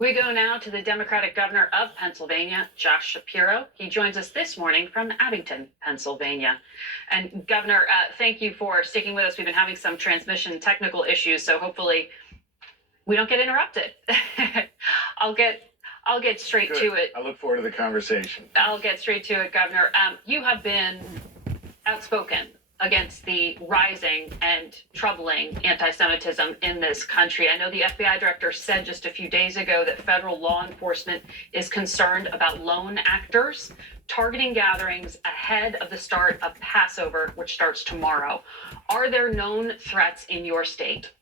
We go now to the Democratic governor of Pennsylvania, Josh Shapiro. He joins us this morning from Abington, Pennsylvania. And Governor, thank you for sticking with us. We've been having some transmission technical issues, so hopefully we don't get interrupted. I'll get straight Good. to it. I look forward to the conversation. I'll get straight to it, Governor. You have been outspoken against the rising and troubling anti-Semitism in this country. I know the FBI director said just a few days ago that federal law enforcement is concerned about lone actors targeting gatherings ahead of the start of Passover, which starts tomorrow. Are there known threats in your state?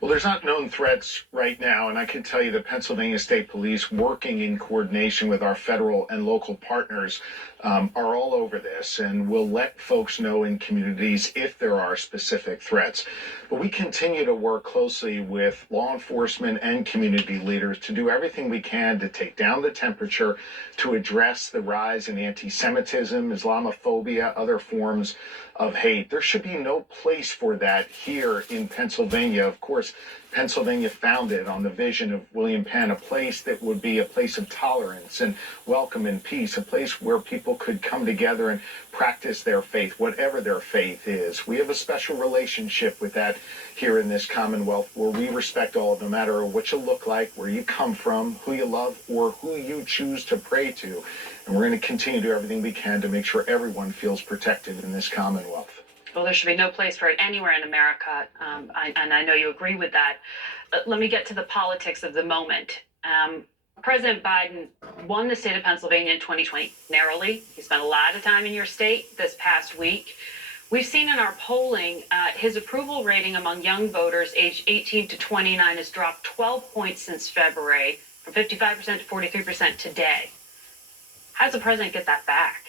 Well, there's not known threats right now, and I can tell you the Pennsylvania State Police, working in coordination with our federal and local partners, are all over this, and will let folks know in communities if there are specific threats. But we continue to work closely with law enforcement and community leaders to do everything we can to take down the temperature, to address the rise in anti-Semitism, Islamophobia, other forms of hate. There should be no place for that here in Pennsylvania. Of course, Pennsylvania founded on the vision of William Penn, a place that would be a place of tolerance and welcome and peace, a place where people could come together and practice their faith, whatever their faith is. We have a special relationship with that here in this Commonwealth, where we respect all, no matter what you look like, where you come from, who you love, or who you choose to pray to. And we're going to continue to do everything we can to make sure everyone feels protected in this Commonwealth. Well, there should be no place for it anywhere in America, and I know you agree with that. But let me get to the politics of the moment. President Biden won the state of Pennsylvania in 2020 narrowly. He spent a lot of time in your state this past week. We've seen in our polling, his approval rating among young voters aged 18 to 29 has dropped 12 points since February, from 55% to 43% today. How does the president get that back?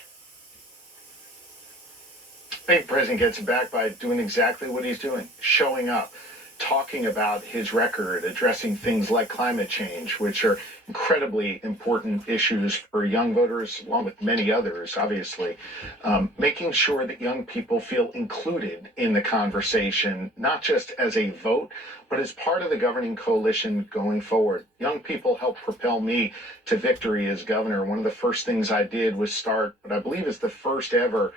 I think the president gets it back by doing exactly what he's doing, showing up, talking about his record, addressing things like climate change, which are incredibly important issues for young voters, along with many others, obviously. Making sure that young people feel included in the conversation, not just as a vote, but as part of the governing coalition going forward. Young people helped propel me to victory as governor. One of the first things I did was start what I believe is the first ever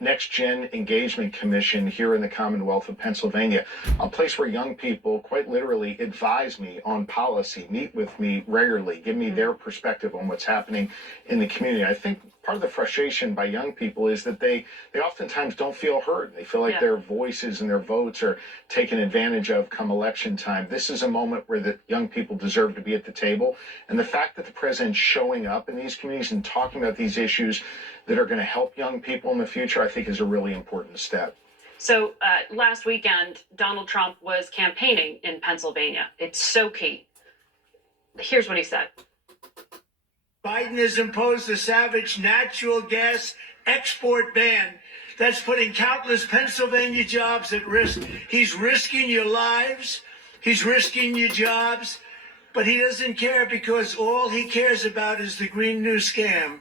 Next Gen Engagement Commission here in the Commonwealth of Pennsylvania, a place where young people quite literally advise me on policy, meet with me regularly, give me their perspective on what's happening in the community. I think part of the frustration by young people is that they oftentimes don't feel heard. They feel like their voices and their votes are taken advantage of come election time. This is a moment where the young people deserve to be at the table. And the fact that the president's showing up in these communities and talking about these issues that are going to help young people in the future, I think is a really important step. So last weekend, Donald Trump was campaigning in Pennsylvania. It's so key. Here's what he said. Biden has imposed a savage natural gas export ban that's putting countless Pennsylvania jobs at risk. He's risking your lives. He's risking your jobs. But he doesn't care, because all he cares about is the Green New Scam.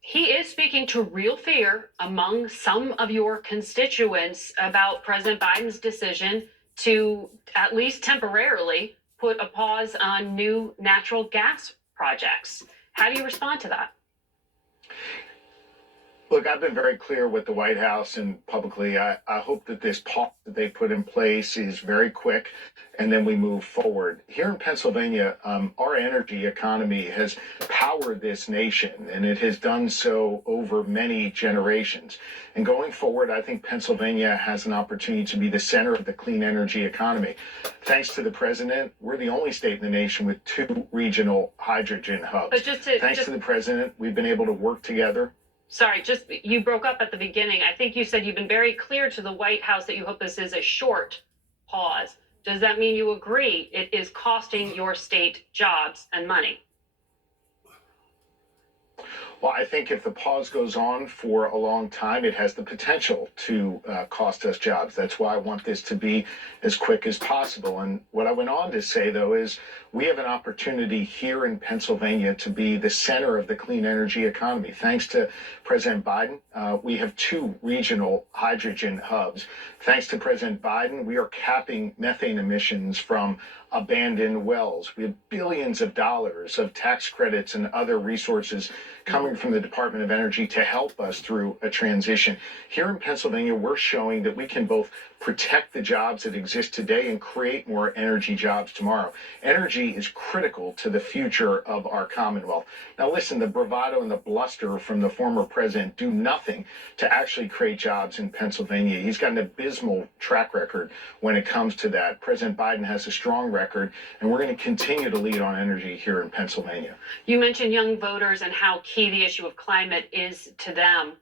He is speaking to real fear among some of your constituents about President Biden's decision to, at least temporarily, put a pause on new natural gas projects. How do you respond to that? Look, I've been very clear with the White House and publicly. I hope that this pause that they put in place is very quick, and then we move forward. Here in Pennsylvania, our energy economy has powered this nation, and it has done so over many generations. And going forward, I think Pennsylvania has an opportunity to be the center of the clean energy economy. Thanks to the president, we're the only state in the nation with 2 regional hydrogen hubs. But Thanks to the president, we've been able to work together. Sorry, you broke up at the beginning. I think you said you've been very clear to the White House that you hope this is a short pause. Does that mean you agree it is costing your state jobs and money? Well, I think if the pause goes on for a long time, it has the potential to cost us jobs. That's why I want this to be as quick as possible. And what I went on to say, though, is we have an opportunity here in Pennsylvania to be the center of the clean energy economy. Thanks to President Biden, we have two regional hydrogen hubs. Thanks to President Biden, we are capping methane emissions from abandoned wells. We have billions of dollars of tax credits and other resources coming from the Department of Energy to help us through a transition. Here in Pennsylvania, we're showing that we can both protect the jobs that exist today and create more energy jobs tomorrow. Energy is critical to the future of our Commonwealth. Now, listen, the bravado and the bluster from the former president do nothing to actually create jobs in Pennsylvania. He's got an abysmal track record when it comes to that. President Biden has a strong record, and we're going to continue to lead on energy here in Pennsylvania. You mentioned young voters and how key the issue of climate is to them.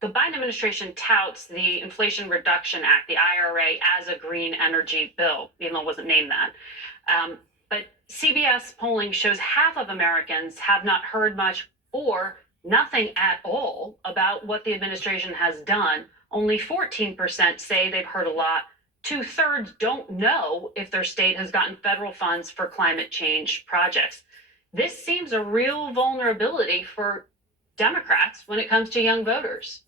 The Biden administration touts the Inflation Reduction Act, the IRA, as a green energy bill, even though it wasn't named that. But CBS polling shows half of Americans have not heard much or nothing at all about what the administration has done. Only 14% say they've heard a lot. 2/3 don't know if their state has gotten federal funds for climate change projects. This seems a real vulnerability for Democrats when it comes to young voters.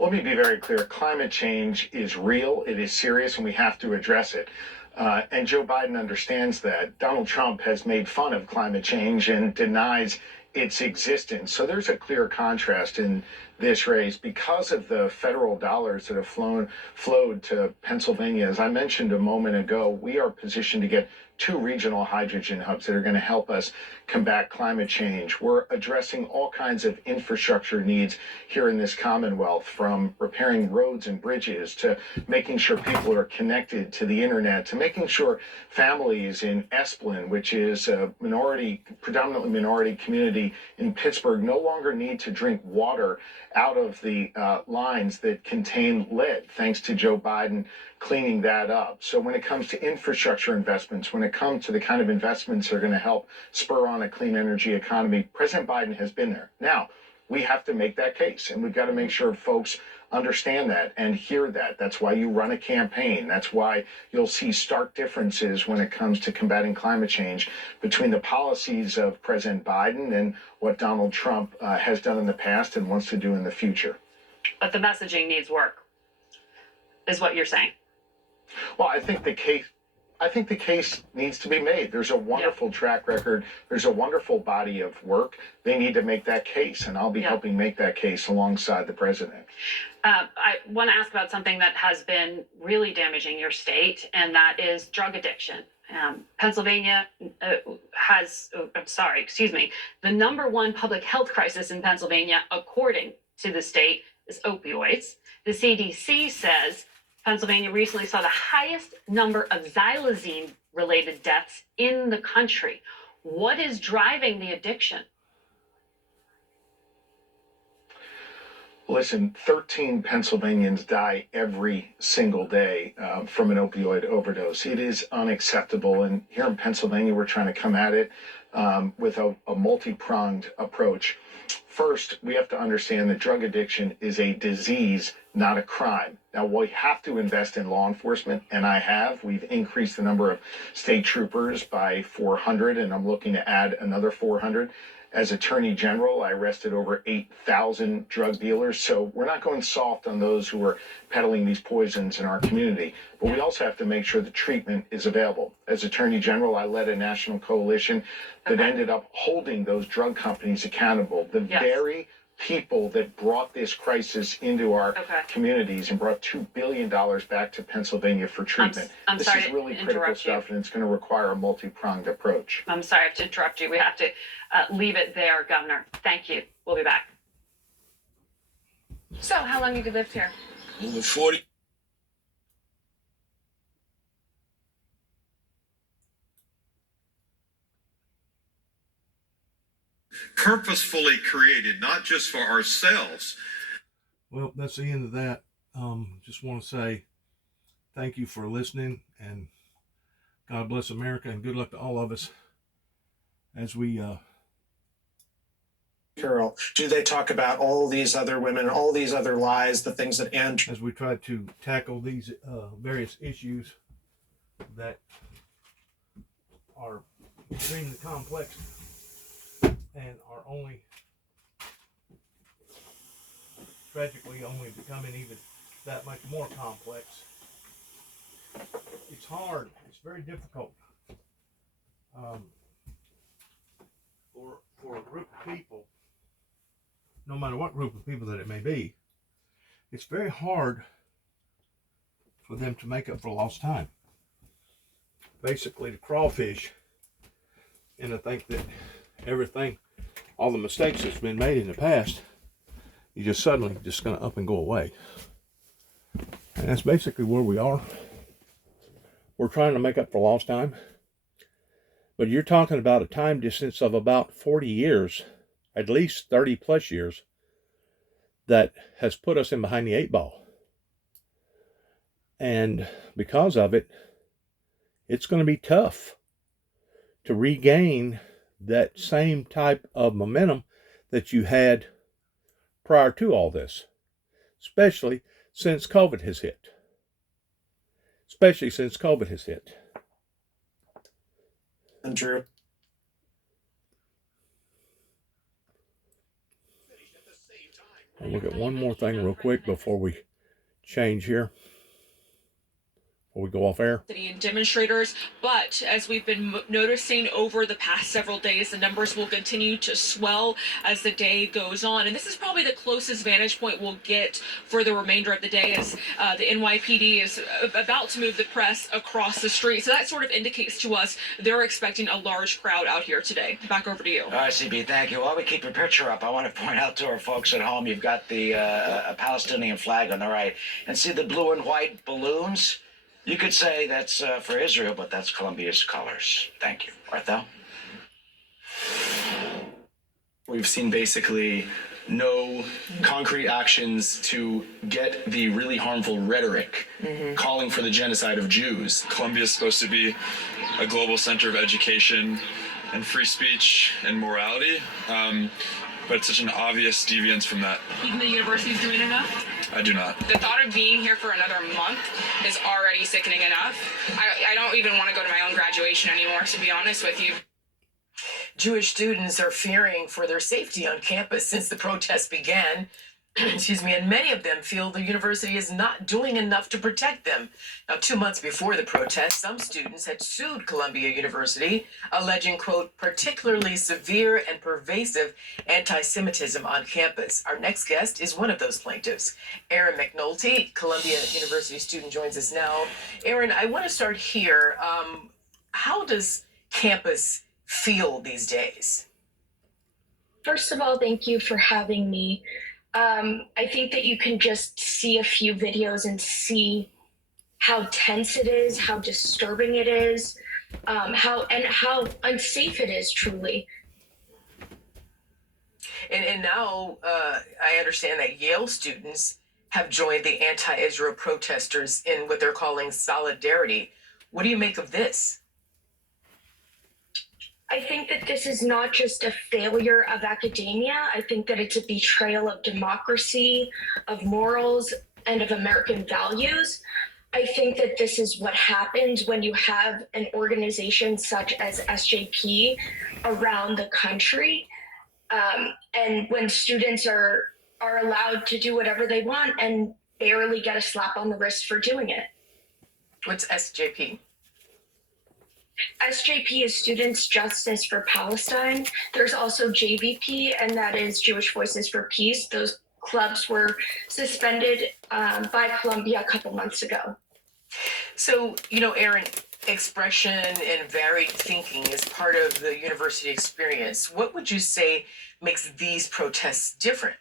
Let me be very clear. Climate change is real, it is serious, and we have to address it. And Joe Biden understands that. Donald Trump has made fun of climate change and denies its existence. So there's a clear contrast in this race because of the federal dollars that have flowed to Pennsylvania. As I mentioned a moment ago, we are positioned to get two regional hydrogen hubs that are going to help us combat climate change. We're addressing all kinds of infrastructure needs here in this Commonwealth, from repairing roads and bridges to making sure people are connected to the internet, to making sure families in Esplin, which is a predominantly minority community in Pittsburgh, no longer need to drink water out of the lines that contain lead, thanks to Joe Biden cleaning that up. So when it comes to infrastructure investments, when it comes to the kind of investments that are going to help spur on a clean energy economy, President Biden has been there. Now, we have to make that case, and we've got to make sure folks understand that and hear that. That's why you run a campaign. That's why you'll see stark differences when it comes to combating climate change between the policies of President Biden and what Donald Trump has done in the past and wants to do in the future. But the messaging needs work, is what you're saying. Well, I think the case needs to be made. There's a wonderful track record. There's a wonderful body of work. They need to make that case, and I'll be helping make that case alongside the president. I want to ask about something that has been really damaging your state, and that is drug addiction. Pennsylvania the number one public health crisis in Pennsylvania, according to the state, is opioids. The CDC says Pennsylvania recently saw the highest number of xylazine-related deaths in the country. What is driving the addiction? Listen, 13 Pennsylvanians die every single day from an opioid overdose. It is unacceptable. And here in Pennsylvania, we're trying to come at it with a multi-pronged approach. First, we have to understand that drug addiction is a disease, not a crime. Now, we have to invest in law enforcement, and we've increased the number of state troopers by 400, and I'm looking to add another 400. As Attorney General, I arrested over 8,000 drug dealers. So we're not going soft on those who are peddling these poisons in our community. But we also have to make sure the treatment is available. As Attorney General, I led a national coalition that ended up holding those drug companies accountable. The very people that brought this crisis into our communities and brought $2 billion back to Pennsylvania for treatment. This is really critical stuff, and it's going to require a multi-pronged approach. I'm sorry I have to interrupt you. We have to leave it there, Governor. Thank you. We'll be back. So, how long have you lived here? Over 40. Purposefully created, not just for ourselves. Well, that's the end of that. Just want to say thank you for listening, and God bless America, and good luck to all of us. as we Carol, do they talk about all these other women, all these other lies, the things that Andrew? as we try to tackle these various issues that are extremely complex and are only tragically only becoming even that much more complex. It's hard. It's very difficult for a group of people, no matter what group of people that it may be. It's very hard for them to make up for lost time. Basically, to crawfish, and I think that everything, all the mistakes that's been made in the past, you just suddenly just going to up and go away. And that's basically where we are. We're trying to make up for lost time. But you're talking about a time distance of about 40 years, at least 30 plus years, that has put us in behind the eight ball. And because of it, it's going to be tough to regain that same type of momentum that you had prior to all this, especially since COVID has hit. Andrew. I'll look at one more thing real quick before we change here. Before we go off air. And demonstrators, but as we've been noticing over the past several days, the numbers will continue to swell as the day goes on, and this is probably the closest vantage point we'll get for the remainder of the day, as the NYPD is about to move the press across the street. So that sort of indicates to us they're expecting a large crowd out here today. Back over to you. All right, CB, thank you. While we keep your picture up, I want to point out to our folks at home, you've got the Palestinian flag on the right, and see the blue and white balloons? You could say that's for Israel, but that's Colombia's colors. Thank you. Arthel? We've seen basically no concrete actions to get the really harmful rhetoric calling for the genocide of Jews. Colombia is supposed to be a global center of education and free speech and morality, but it's such an obvious deviance from that. You think the university's doing enough? I do not. The thought of being here for another month is already sickening enough. I don't even want to go to my own graduation anymore, to be honest with you. Jewish students are fearing for their safety on campus since the protests began. Excuse me, and many of them feel the university is not doing enough to protect them. Now, 2 months before the protests, some students had sued Columbia University, alleging, quote, particularly severe and pervasive anti-Semitism on campus. Our next guest is one of those plaintiffs. Aaron McNulty, Columbia University student, joins us now. Aaron, I want to start here. How does campus feel these days? First of all, thank you for having me. I think that you can just see a few videos and see how tense it is, how disturbing it is, how unsafe it is, truly. And now I understand that Yale students have joined the anti-Israel protesters in what they're calling solidarity. What do you make of this? I think that this is not just a failure of academia. I think that it's a betrayal of democracy, of morals, and of American values. I think that this is what happens when you have an organization such as SJP around the country, and when students are allowed to do whatever they want and barely get a slap on the wrist for doing it. What's SJP? SJP is Students Justice for Palestine. There's also JVP, and that is Jewish Voices for Peace. Those clubs were suspended by Columbia a couple months ago. So, Aaron, expression and varied thinking is part of the university experience. What would you say makes these protests different?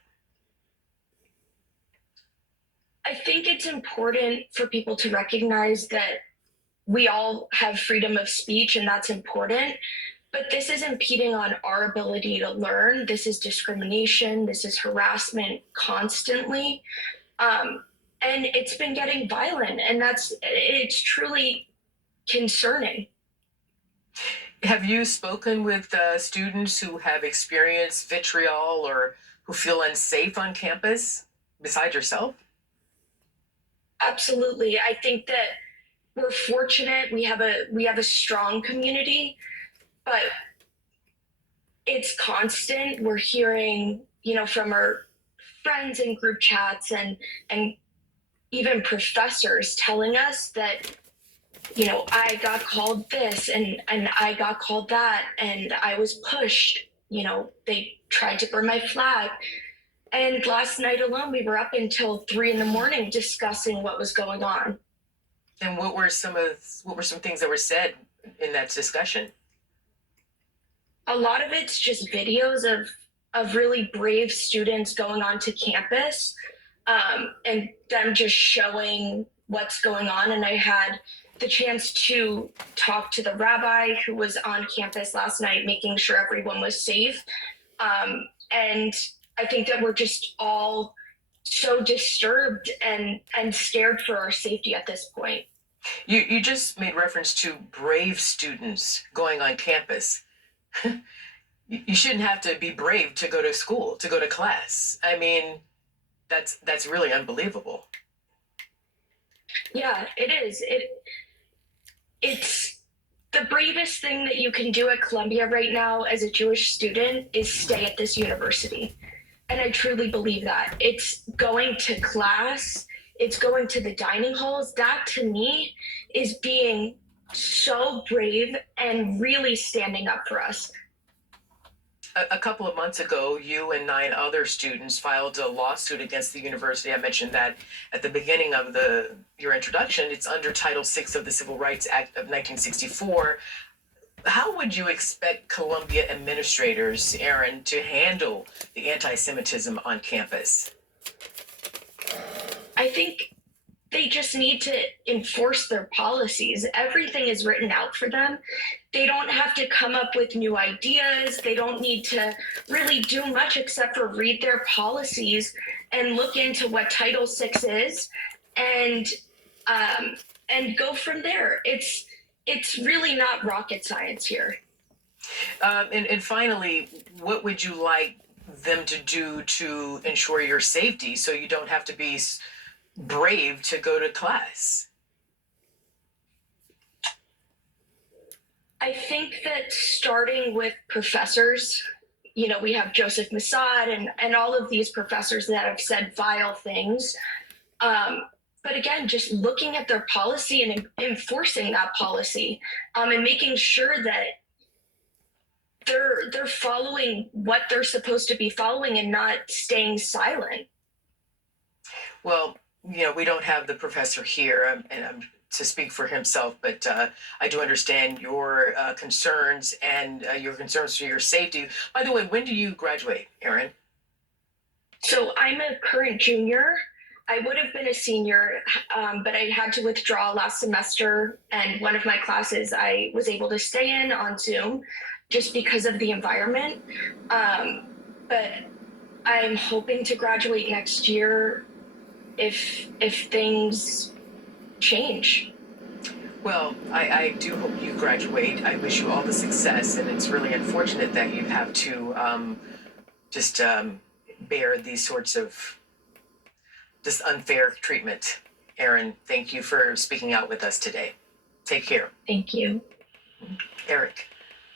I think it's important for people to recognize that we all have freedom of speech, and that's important. But this is impeding on our ability to learn. This is discrimination. This is harassment constantly. And it's been getting violent, and it's truly concerning. Have you spoken with students who have experienced vitriol or who feel unsafe on campus besides yourself? Absolutely. I think that we're fortunate. We have a strong community, but it's constant. We're hearing, from our friends in group chats and even professors telling us that, I got called this and I got called that and I was pushed. They tried to burn my flag. And last night alone, we were up until 3 in the morning discussing what was going on. And what were some things that were said in that discussion? A lot of it's just videos of really brave students going onto campus, and them just showing what's going on. And I had the chance to talk to the rabbi who was on campus last night, making sure everyone was safe. And I think that we're just all so disturbed and scared for our safety at this point. You just made reference to brave students going on campus. You shouldn't have to be brave to go to school, to go to class. I mean, that's really unbelievable. Yeah, it is. It's the bravest thing that you can do at Columbia right now as a Jewish student is stay at this university. And I truly believe that. It's going to class, it's going to the dining halls. That to me is being so brave and really standing up for us. A couple of months ago, you and 9 other students filed a lawsuit against the university. I mentioned that at the beginning of your introduction. It's under Title VI of the Civil Rights Act of 1964. How would you expect Columbia administrators, Aaron, to handle the anti-Semitism on campus? I think they just need to enforce their policies. Everything is written out for them. They don't have to come up with new ideas. They don't need to really do much except for read their policies and look into what Title VI is and go from there. It's really not rocket science here. And finally, what would you like them to do to ensure your safety so you don't have to be brave to go to class? I think that starting with professors, we have Joseph Massad and all of these professors that have said vile things. But again, just looking at their policy and enforcing that policy, and making sure that they're following what they're supposed to be following and not staying silent. Well, we don't have the professor here, and to speak for himself, but I do understand your concerns and your concerns for your safety. By the way, when do you graduate, Aaron? So I'm a current junior. I would have been a senior, but I had to withdraw last semester, and one of my classes I was able to stay in on Zoom just because of the environment. But I'm hoping to graduate next year if things change. Well, I do hope you graduate. I wish you all the success, and it's really unfortunate that you have to just bear these sorts of just unfair treatment. Aaron, thank you for speaking out with us today. Take care. Thank you. Eric.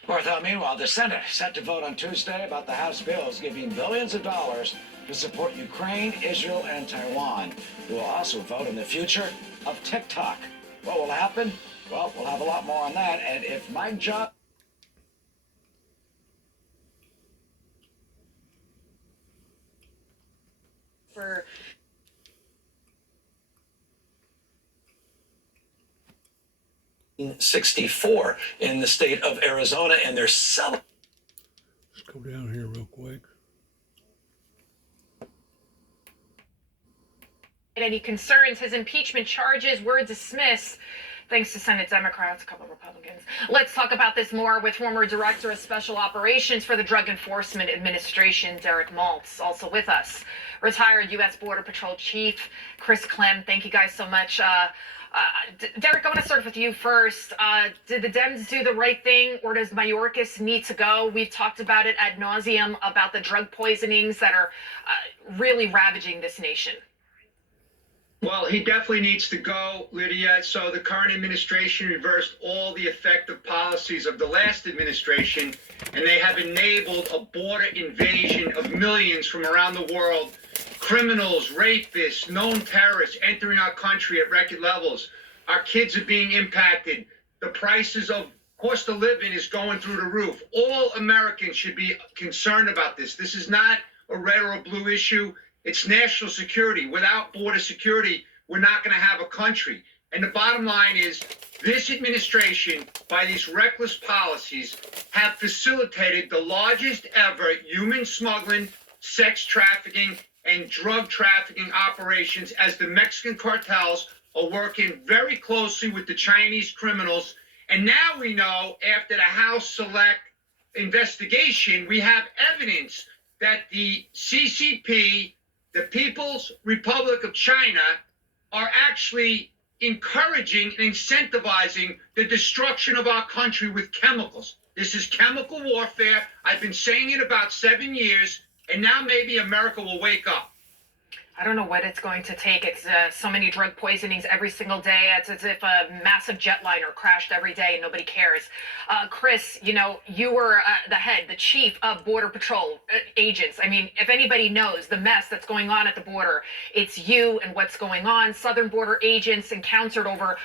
Martha, meanwhile, the Senate set to vote on Tuesday about the House bills giving billions of dollars to support Ukraine, Israel, and Taiwan. We will also vote on the future of TikTok. What will happen? Well, we'll have a lot more on that. And if Mike Johnson... For 64 in the state of Arizona, and they're selling. Let's go down here real quick. Any concerns? His impeachment charges were dismissed thanks to Senate Democrats, a couple of Republicans. Let's talk about this more with former Director of Special Operations for the Drug Enforcement Administration, Derek Maltz, also with us. Retired U.S. Border Patrol Chief Chris Clem. Thank you guys so much. Derek, I want to start with you first. Did the Dems do the right thing, or does Mayorkas need to go? We've talked about it ad nauseum about the drug poisonings that are really ravaging this nation. Well, he definitely needs to go, Lydia. So the current administration reversed all the effective policies of the last administration, and they have enabled a border invasion of millions from around the world. Criminals, rapists, known terrorists entering our country at record levels. Our kids are being impacted. The prices of cost of living is going through the roof. All Americans should be concerned about this. This is not a red or a blue issue. It's national security. Without border security, we're not going to have a country. And the bottom line is this administration, by these reckless policies, have facilitated the largest ever human smuggling, sex trafficking, and drug trafficking operations as the Mexican cartels are working very closely with the Chinese criminals. And now we know, after the House Select investigation, we have evidence that the CCP, the People's Republic of China, are actually encouraging and incentivizing the destruction of our country with chemicals. This is chemical warfare. I've been saying it about 7 years, and now maybe America will wake up. I don't know what it's going to take. It's so many drug poisonings every single day. It's as if a massive jetliner crashed every day and nobody cares. Chris, you know, you were the chief of Border Patrol agents. I mean, if anybody knows the mess that's going on at the border, it's you and what's going on. Southern border agents encountered over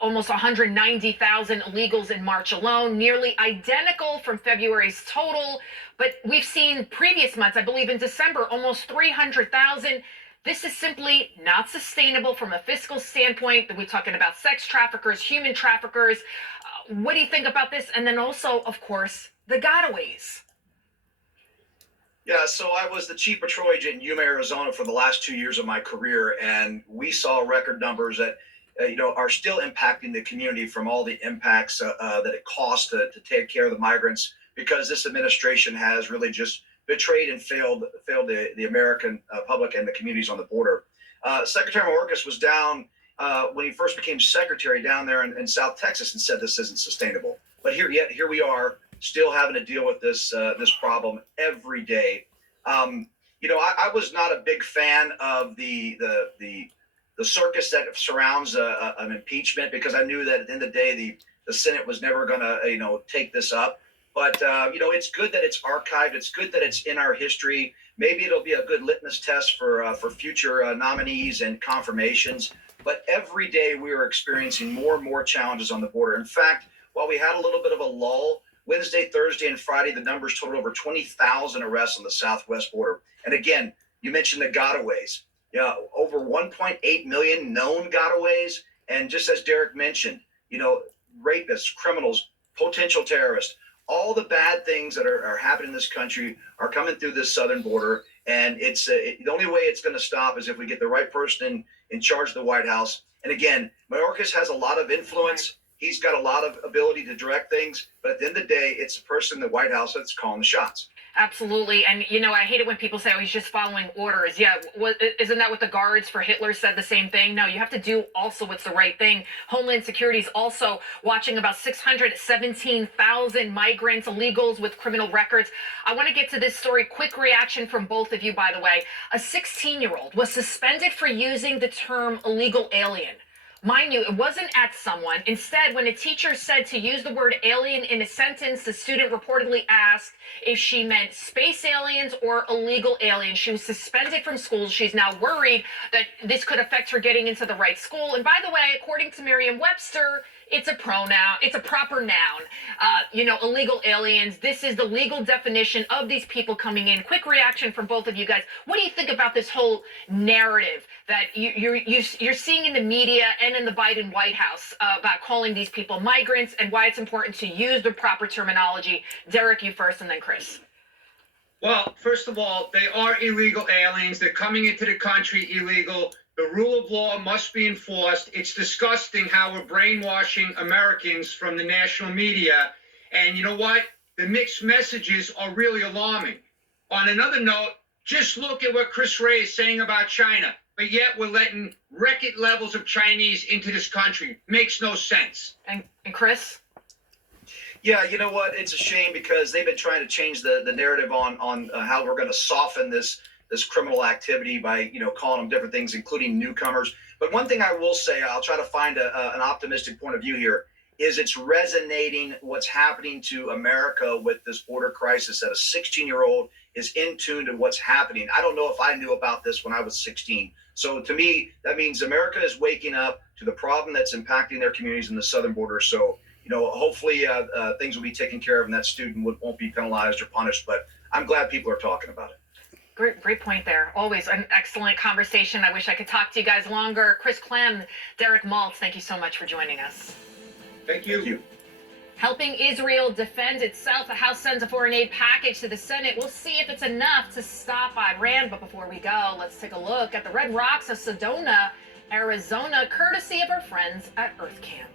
almost 190,000 illegals in March alone, nearly identical from February's total. But we've seen previous months, I believe in December, almost 300,000. This is simply not sustainable from a fiscal standpoint. We're talking about sex traffickers, human traffickers. What do you think about this? And then also, of course, the gotaways. Yeah, so I was the chief patrol agent in Yuma, Arizona for the last 2 years of my career, and we saw record numbers that are still impacting the community from all the impacts that it costs to take care of the migrants, because this administration has really just betrayed and failed the American public and the communities on the border. Secretary Mayorkas was down when he first became secretary down there in South Texas and said this isn't sustainable. But here we are still having to deal with this problem every day. I was not a big fan of the circus that surrounds an impeachment, because I knew that at the end of the day the Senate was never going to take this up. But, it's good that it's archived. It's good that it's in our history. Maybe it'll be a good litmus test for future nominees and confirmations. But every day we are experiencing more and more challenges on the border. In fact, while we had a little bit of a lull, Wednesday, Thursday, and Friday, the numbers totaled over 20,000 arrests on the southwest border. And again, you mentioned the gotaways. Over 1.8 million known gotaways. And just as Derek mentioned, rapists, criminals, potential terrorists, all the bad things that are happening in this country are coming through this southern border. And it's the only way it's going to stop is if we get the right person in charge of the White House. And again, Mayorkas has a lot of influence. He's got a lot of ability to direct things. But at the end of the day, it's the person in the White House that's calling the shots. Absolutely. And, I hate it when people say, oh, he's just following orders. Yeah. Isn't that what the guards for Hitler said the same thing? No, you have to do also what's the right thing. Homeland Security is also watching about 617,000 migrants, illegals with criminal records. I want to get to this story. Quick reaction from both of you, by the way. A 16-year-old was suspended for using the term illegal alien. Mind you, it wasn't at someone. Instead, when a teacher said to use the word alien in a sentence, the student reportedly asked if she meant space aliens or illegal aliens. She was suspended from school. She's now worried that this could affect her getting into the right school. And by the way, according to Merriam-Webster, it's a pronoun. It's a proper noun. Illegal aliens. This is the legal definition of these people coming in. Quick reaction from both of you guys. What do you think about this whole narrative that you're seeing in the media and in the Biden White House about calling these people migrants, and why it's important to use the proper terminology? Derek, you first, and then Chris. Well, first of all, they are illegal aliens. They're coming into the country illegal. The rule of law must be enforced. It's disgusting how we're brainwashing Americans from the national media. And you know what? The mixed messages are really alarming. On another note, just look at what Chris Wray is saying about China. but yet we're letting record levels of Chinese into this country. Makes no sense. And Chris? Yeah, you know what? It's a shame because they've been trying to change the narrative on how we're going to soften this criminal activity by calling them different things, including newcomers. But one thing I will say, I'll try to find an optimistic point of view here. Is it's resonating what's happening to America with this border crisis that a 16-year-old is in tune to what's happening. I don't know if I knew about this when I was 16. So to me, that means America is waking up to the problem that's impacting their communities in the southern border. So, hopefully things will be taken care of and that student won't be penalized or punished. But I'm glad people are talking about it. Great point there. Always an excellent conversation. I wish I could talk to you guys longer. Chris Clem, Derek Maltz, thank you so much for joining us. Thank you. Thank you. Helping Israel defend itself, the House sends a foreign aid package to the Senate. We'll see if it's enough to stop Iran. But before we go, let's take a look at the Red Rocks of Sedona, Arizona, courtesy of our friends at Earth Camp.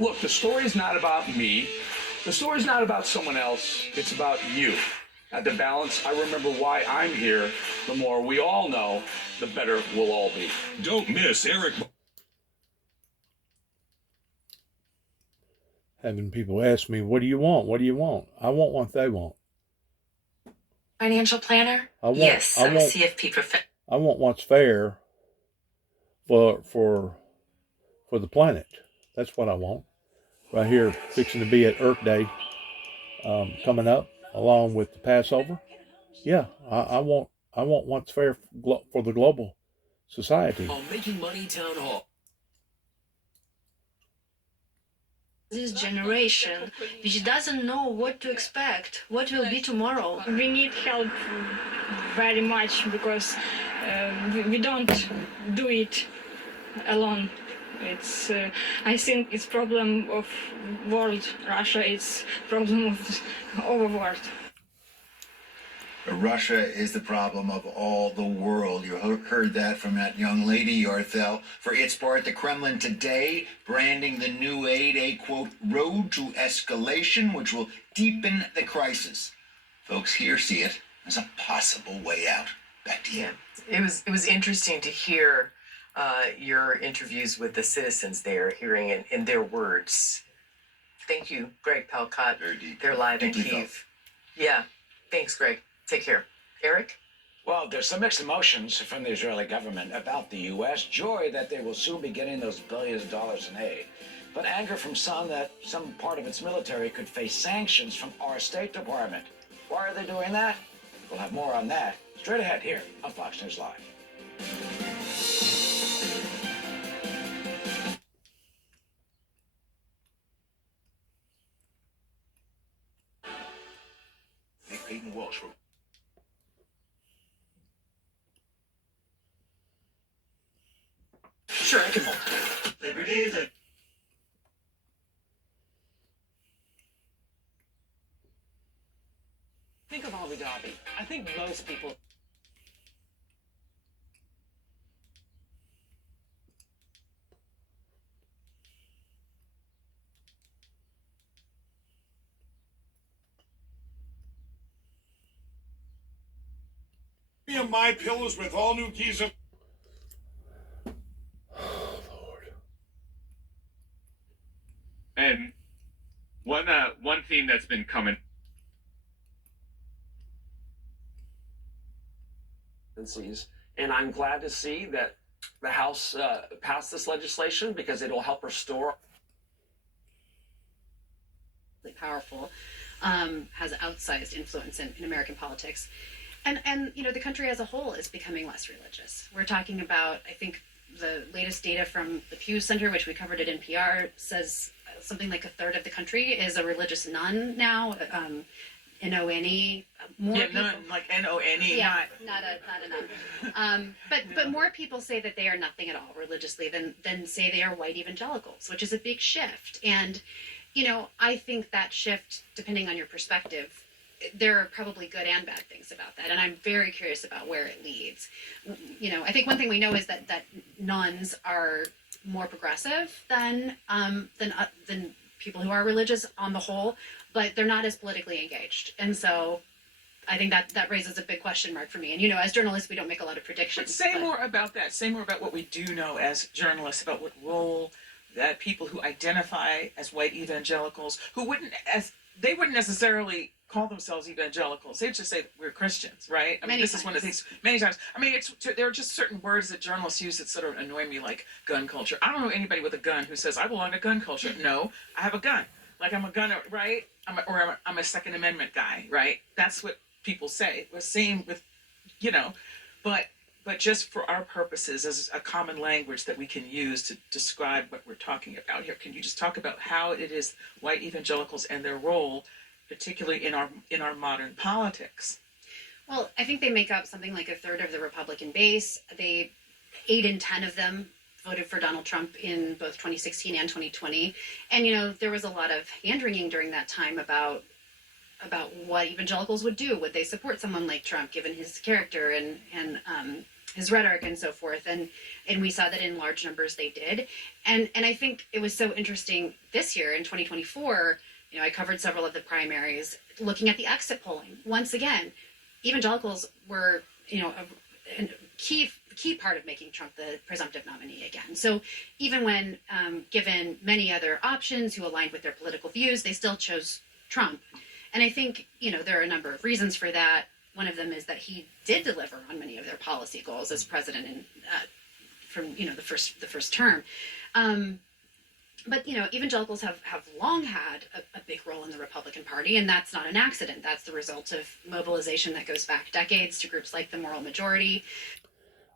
Look, the story's not about me. The story's not about someone else. It's about you. At the balance, I remember why I'm here. The more we all know, the better we'll all be. Don't miss Eric. Having people ask me, what do you want? What do you want? I want what they want. Financial planner? I want, Yes, I I'm want, a CFP professor. I want what's fair for the planet. That's what I want. Right here, fixing to be at Earth Day coming up, along with the Passover. Yeah, I want what's fair for the global society. On Making Money Town Hall. This generation which doesn't know what to expect, what will be tomorrow. We need help very much because we don't do it alone. It's I think it's problem of world. Russia is problem of our world. Russia is the problem of all the world. You heard that from that young lady, Yarthel. For its part, the Kremlin today branding the new aid a, quote, road to escalation, which will deepen the crisis. Folks here see it as a possible way out. Back to you. It was interesting to hear your interviews with the citizens there, hearing it in their words. Thank you, Greg Palcott. Very deep. They're live in Deeply Kyiv. felt. Yeah, thanks, Greg. Take care. Eric? Well, there's some mixed emotions from the Israeli government about the U.S. Joy that they will soon be getting those billions of dollars in aid. But anger from some that some part of its military could face sanctions from our State Department. Why are they doing that? We'll have more on that straight ahead here on Fox News Live. Nick Peyton Walsh. Sure, I can hold. Think of Abu Dhabi. I think most people. Me and my pillows with all new keys of. And one theme that's been coming. And I'm glad to see that the House passed this legislation because it will help restore. Powerful, has outsized influence in American politics. And the country as a whole is becoming less religious. We're talking about, I think, the latest data from the Pew Center, which we covered at NPR, says something like a third of the country is a religious nun now. N-O-N-E. More Yeah, people, no, like N-O-N-E. yeah, not a nun. But more people say that they are nothing at all religiously than say they are white evangelicals, which is a big shift. And I think that shift, depending on your perspective, there are probably good and bad things about that, and I'm very curious about where it leads. I think one thing we know is that nuns are more progressive than people who are religious on the whole, but they're not as politically engaged. And so I think that raises a big question mark for me. And, as journalists, we don't make a lot of predictions. But say more about that. Say more about what we do know as journalists, about what role that people who identify as white evangelicals, who wouldn't necessarily call themselves evangelicals. They'd just say we're Christians, right? I mean, this is one of the things many times. I mean, there are just certain words that journalists use that sort of annoy me, like gun culture. I don't know anybody with a gun who says I belong to gun culture. No, I have a gun. Like I'm a gunner, right? I'm a Second Amendment guy, right? That's what people say. We're same with, but just for our purposes as a common language that we can use to describe what we're talking about here. Can you just talk about how it is white evangelicals and their role, particularly in our modern politics? Well, I think they make up something like a third of the Republican base. 8 in 10 of them voted for Donald Trump in both 2016 and 2020. And, there was a lot of hand-wringing during that time about what evangelicals would do. Would they support someone like Trump, given his character and his rhetoric and so forth? And we saw that in large numbers they did. And I think it was so interesting this year in 2024. I covered several of the primaries, looking at the exit polling. Once again, evangelicals were, a key part of making Trump the presumptive nominee again. So even when given many other options who aligned with their political views, they still chose Trump. And I think, there are a number of reasons for that. One of them is that he did deliver on many of their policy goals as president from the first term. But evangelicals have long had a big role in the Republican Party, and that's not an accident. That's the result of mobilization that goes back decades to groups like the Moral Majority.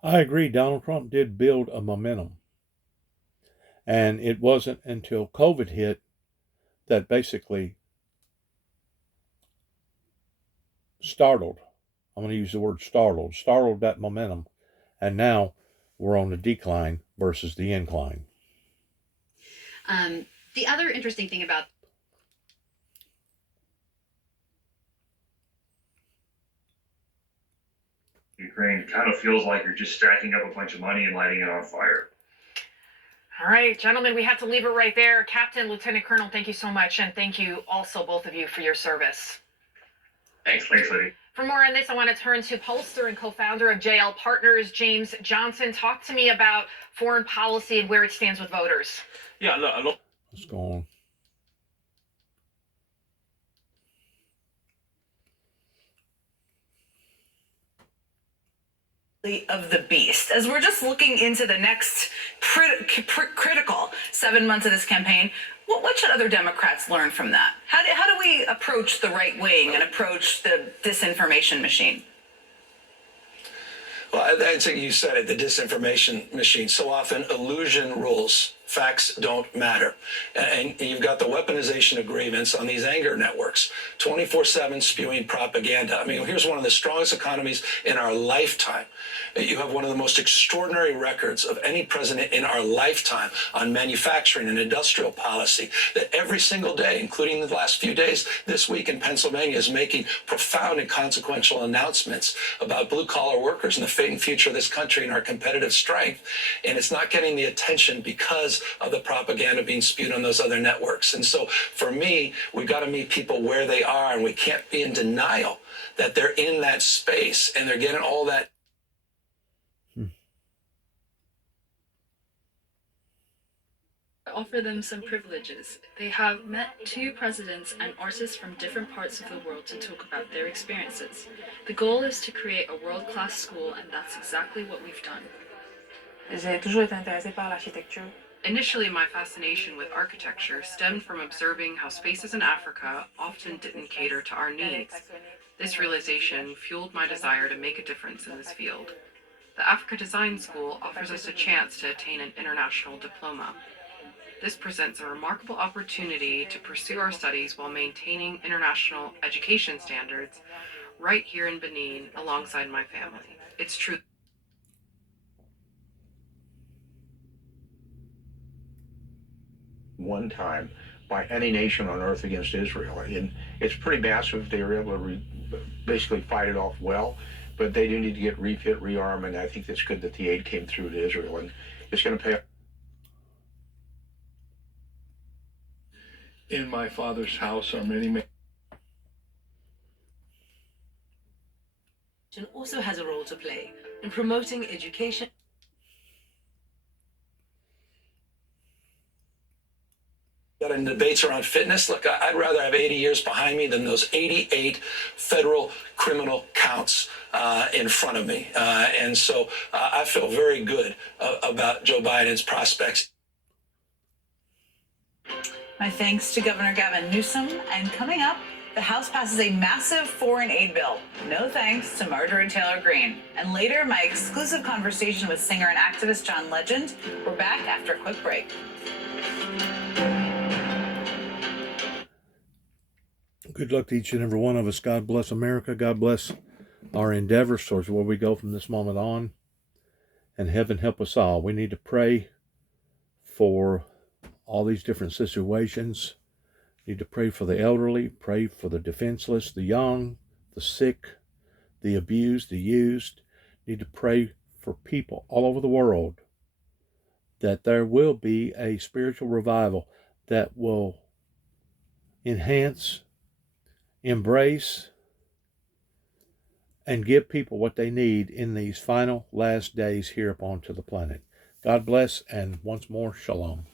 I agree. Donald Trump did build a momentum. And it wasn't until COVID hit that basically startled that momentum. And now we're on the decline versus the incline. The other interesting thing about Ukraine kind of feels like you're just stacking up a bunch of money and lighting it on fire. All right, gentlemen, we have to leave it right there. Captain, Lieutenant Colonel, thank you so much. And thank you also, both of you, for your service. Thanks, Liddy. For more on this, I want to turn to pollster and co-founder of JL Partners, James Johnson. Talk to me about foreign policy and where it stands with voters. Yeah, look. What's going on? Of the beast. As we're just looking into the next critical 7 months of this campaign, what should other Democrats learn from that? How do we approach the right wing and approach the disinformation machine? Well, I think you said it, the disinformation machine. So often illusion rules. Facts don't matter. And you've got the weaponization agreements on these anger networks, 24/7 spewing propaganda. I mean, here's one of the strongest economies in our lifetime. You have one of the most extraordinary records of any president in our lifetime on manufacturing and industrial policy that every single day, including the last few days this week in Pennsylvania, is making profound and consequential announcements about blue-collar workers and the fate and future of this country and our competitive strength. And it's not getting the attention because of the propaganda being spewed on those other networks. And so for me, we've got to meet people where they are, and we can't be in denial that they're in that space and they're getting all that. Offer them some privileges. They have met 2 presidents and artists from different parts of the world to talk about their experiences. The goal is to create a world-class school, and that's exactly what we've done. J'ai toujours été intéressée par l'architecture. Initially, my fascination with architecture stemmed from observing how spaces in Africa often didn't cater to our needs. This realization fueled my desire to make a difference in this field. The Africa Design School offers us a chance to attain an international diploma. This presents a remarkable opportunity to pursue our studies while maintaining international education standards right here in Benin alongside my family. It's true. One time by any nation on earth against Israel. And it's pretty massive. They were able to basically fight it off well, but they do need to get refit, rearm, and I think it's good that the aid came through to Israel, and it's going to pay off. In my Father's house are many. Also has a role to play in promoting education. Got in debates around fitness. Look, I'd rather have 80 years behind me than those 88 federal criminal counts in front of me. And so I feel very good about Joe Biden's prospects. My thanks to Governor Gavin Newsom. And coming up, the House passes a massive foreign aid bill. No thanks to Marjorie Taylor Greene. And later, my exclusive conversation with singer and activist John Legend. We're back after a quick break. Good luck to each and every one of us. God bless America. God bless our endeavors towards where we go from this moment on. And heaven help us all. We need to pray for all these different situations. We need to pray for the elderly, pray for the defenseless, the young, the sick, the abused, the used. We need to pray for people all over the world that there will be a spiritual revival that will enhance, embrace, and give people what they need in these final last days here upon to the planet. God bless, and once more, shalom.